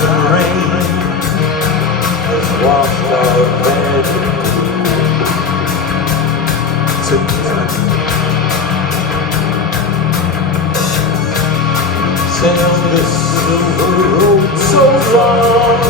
the rain has washed our bed tonight. Sail this silver road so long,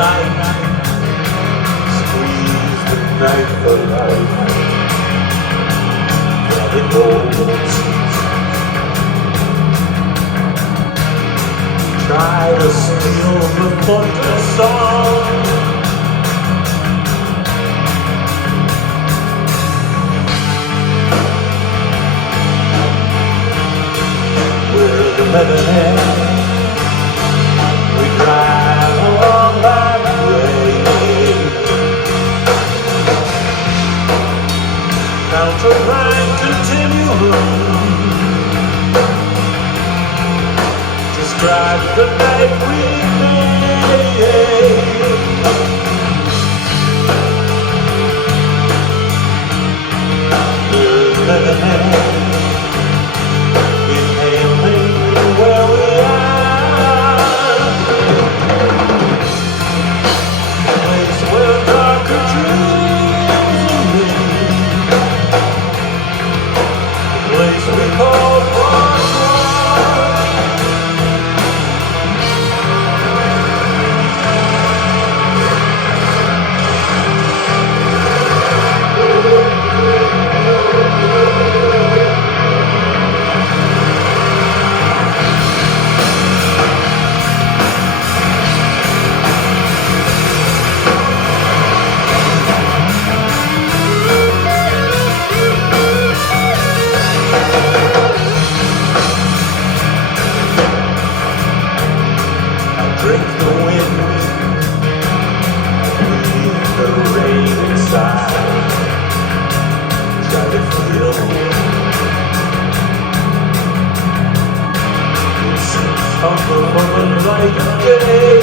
light, squeeze the knife for life, let it go. Try to steal the thunder song, we're the Levin, we drive along that way. Counterline continuum describe the night we made. We're living inhaling where we are, a place where darker dreams are made, a place we call Prog Noir. Drink the wind, breathe the rain inside, try to feel this hunger for the light of day.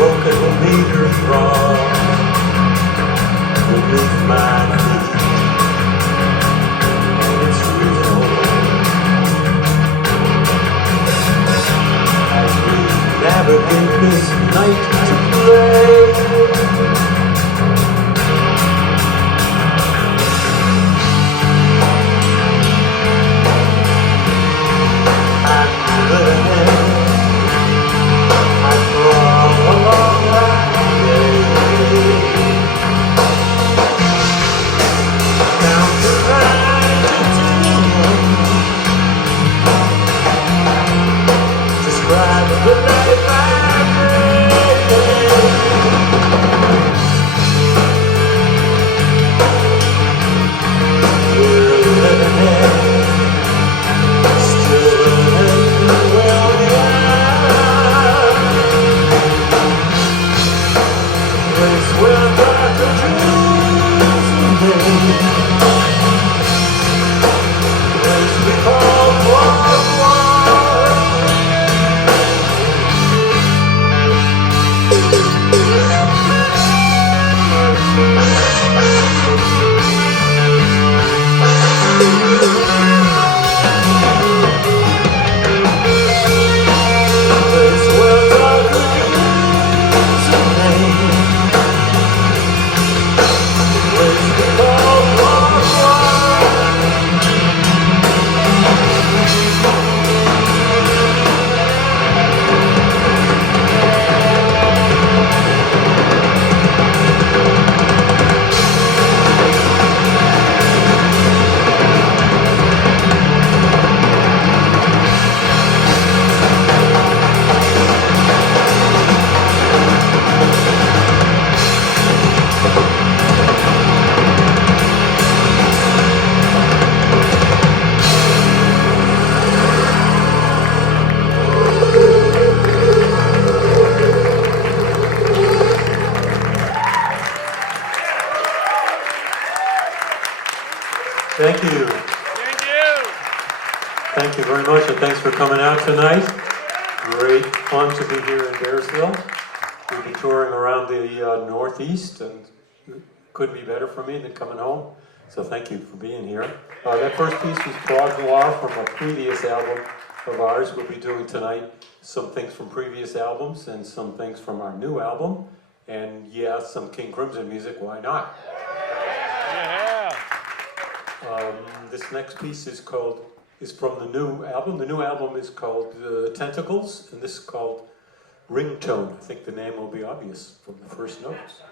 Broken meter from beneath my feet, Thank you. Thank you. Thank you very much, and thanks for coming out tonight. Great fun to be here in Bearsville. We'll be touring around the Northeast, and it couldn't be better for me than coming home. So thank you for being here. That first piece was Prog Noir from a previous album of ours. We'll be doing tonight some things from previous albums and some things from our new album. And yeah, some King Crimson music, why not? Yeah. This next piece is from the new album. The new album is called Tentacles, and this is called Ringtone. I think the name will be obvious from the first notes.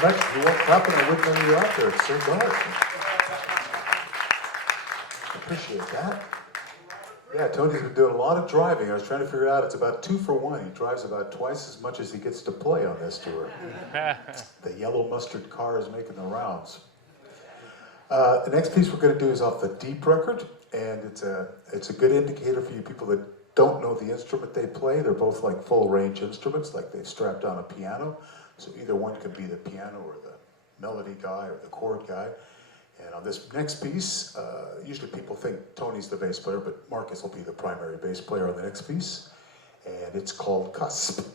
very much. If you weren't clapping, I wouldn't know you were out there. It's so dark. Appreciate that. Yeah, Tony's been doing a lot of driving. I was trying to figure out, it's about 2 for 1. He drives about twice as much as he gets to play on this tour. The yellow mustard car is making the rounds. The next piece we're going to do is off the Deep record, and it's a good indicator for you people that don't know the instrument they play. They're both like full range instruments, like they've strapped on a piano. So either one can be the piano or the melody guy or the chord guy. And on this next piece, usually people think Tony's the bass player, but Markus will be the primary bass player on the next piece. And it's called Cusp.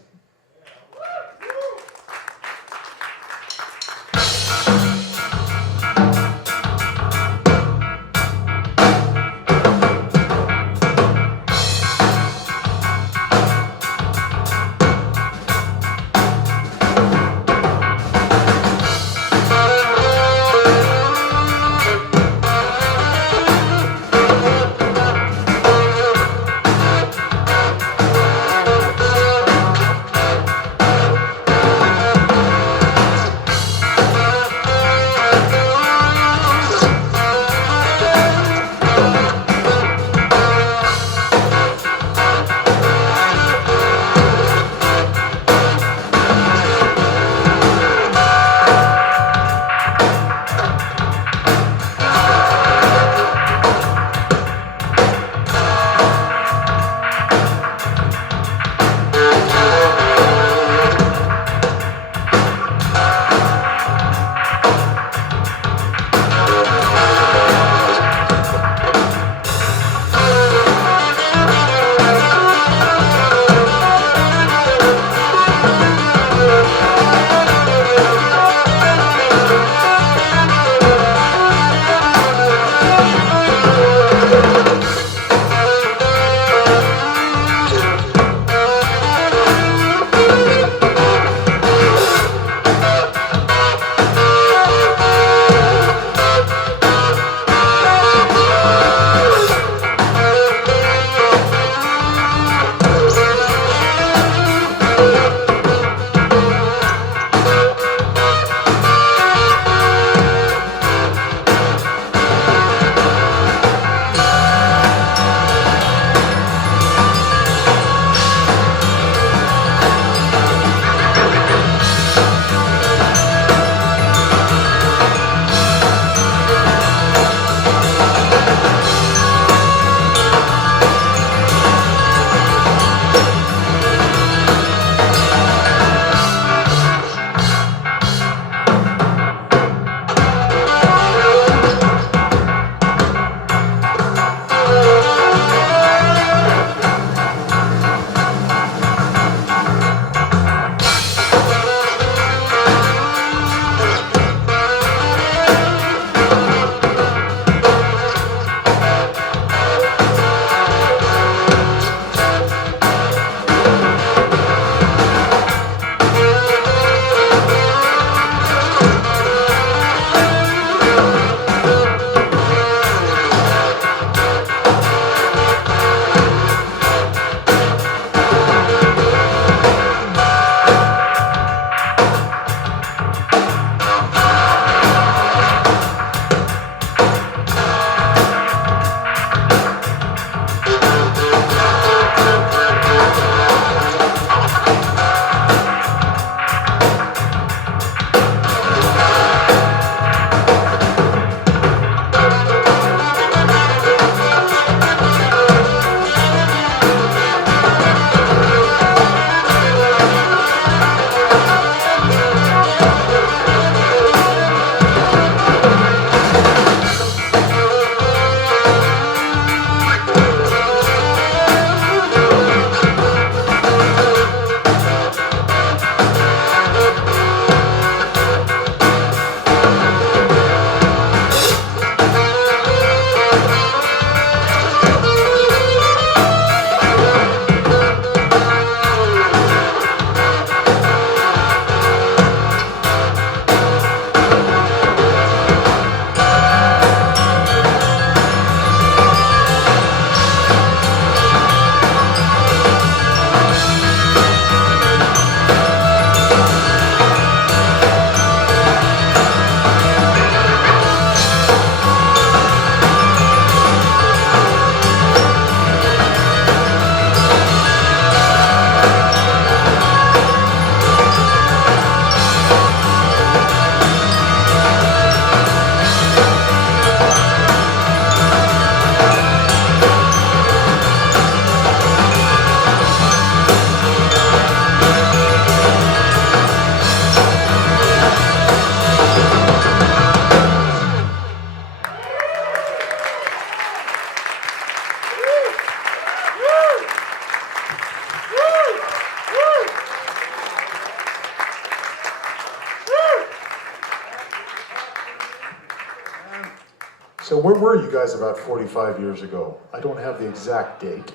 So where were you guys about 45 years ago? I don't have the exact date.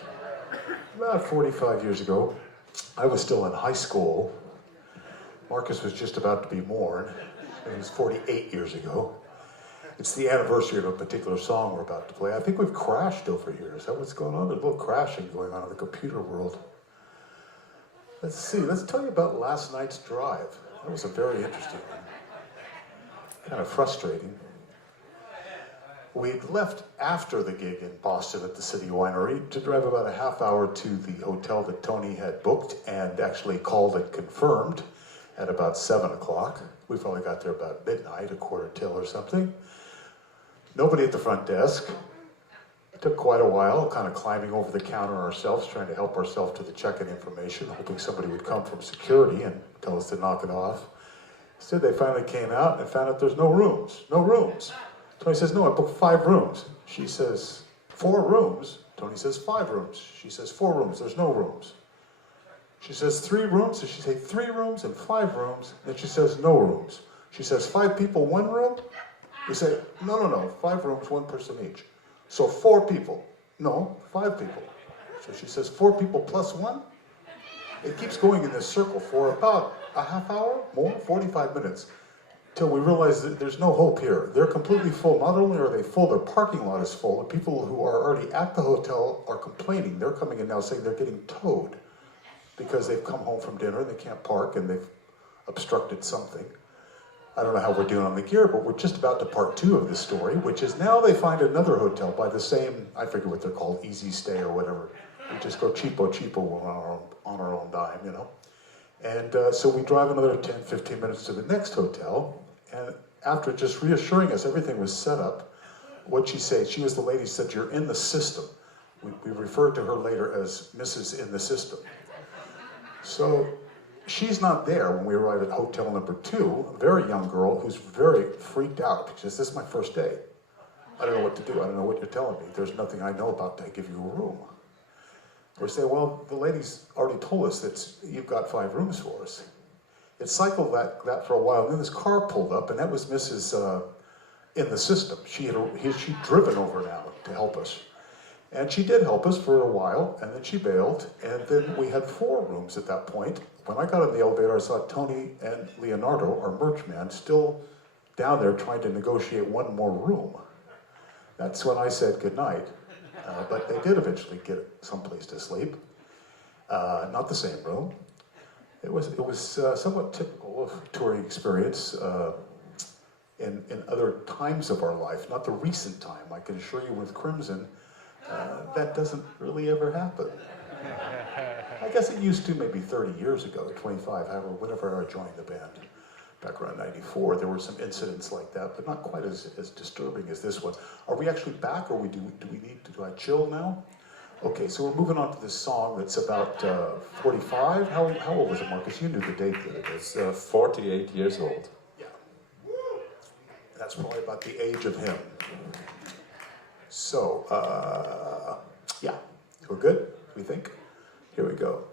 About 45 years ago, I was still in high school. Markus was just about to be born. It was 48 years ago. It's the anniversary of a particular song we're about to play. I think we've crashed over here. Is that what's going on? There's a little crashing going on in the computer world. Let's see, let's tell you about last night's drive. That was a very interesting one. Kind of frustrating. We'd left after the gig in Boston at the City Winery to drive about a half hour to the hotel that Tony had booked and actually called and confirmed at about 7 o'clock. We probably got there about midnight, a quarter till or something. Nobody at the front desk. It took quite a while, kind of climbing over the counter ourselves, trying to help ourselves to the check-in information, hoping somebody would come from security and tell us to knock it off. Instead, they finally came out and found out there's no rooms. No rooms. Tony says, no, I booked 5 rooms. She says, 4 rooms? Tony says, 5 rooms. She says, 4 rooms. There's no rooms. She says, 3 rooms? Does she say 3 rooms and 5 rooms? Then she says, no rooms. She says, 5 people, 1 room? We say, no, 5 rooms, 1 person each. So 4 people. No, 5 people. So she says, 4 people plus 1? It keeps going in this circle for about a half hour, more, 45 minutes. Till we realize that there's no hope here. They're completely full. Not only are they full, their parking lot is full. The people who are already at the hotel are complaining. They're coming in now saying they're getting towed because they've come home from dinner and they can't park and they've obstructed something. I don't know how we're doing on the gear, but we're just about to part 2 of this story, which is now they find another hotel by the same, I forget what they're called, Easy Stay or whatever. We just go cheapo on our own dime, you know. And so we drive another 10, 15 minutes to the next hotel, and after just reassuring us everything was set up, what'd she say? She was the lady who said, you're in the system. We referred to her later as Mrs. In the System. So she's not there when we arrive at hotel number 2, a very young girl who's very freaked out. She says, this is my first day. I don't know what to do. I don't know what you're telling me. There's nothing I know about to give you a room. We say, well, the lady's already told us that you've got 5 rooms for us. It cycled that for a while, and then this car pulled up, and that was Mrs. In the System. She'd driven over now to help us. And she did help us for a while, and then she bailed, and then we had 4 rooms at that point. When I got in the elevator, I saw Tony and Leonardo, our merch man, still down there trying to negotiate 1 more room. That's when I said goodnight. But they did eventually get someplace to sleep. Not the same room. It was somewhat typical of touring experience in other times of our life, not the recent time. I can assure you with Crimson, that doesn't really ever happen. I guess it used to maybe 30 years ago, 25, however, whenever I joined the band. Back around 94, there were some incidents like that, but not quite as disturbing as this one. Are we actually back, or do we need to, do I chill now? Okay, so we're moving on to this song that's about 45. How old was it, Markus? You knew the date that it is. It's 48 years old. Yeah. That's probably about the age of him. So, yeah, we're good, we think? Here we go.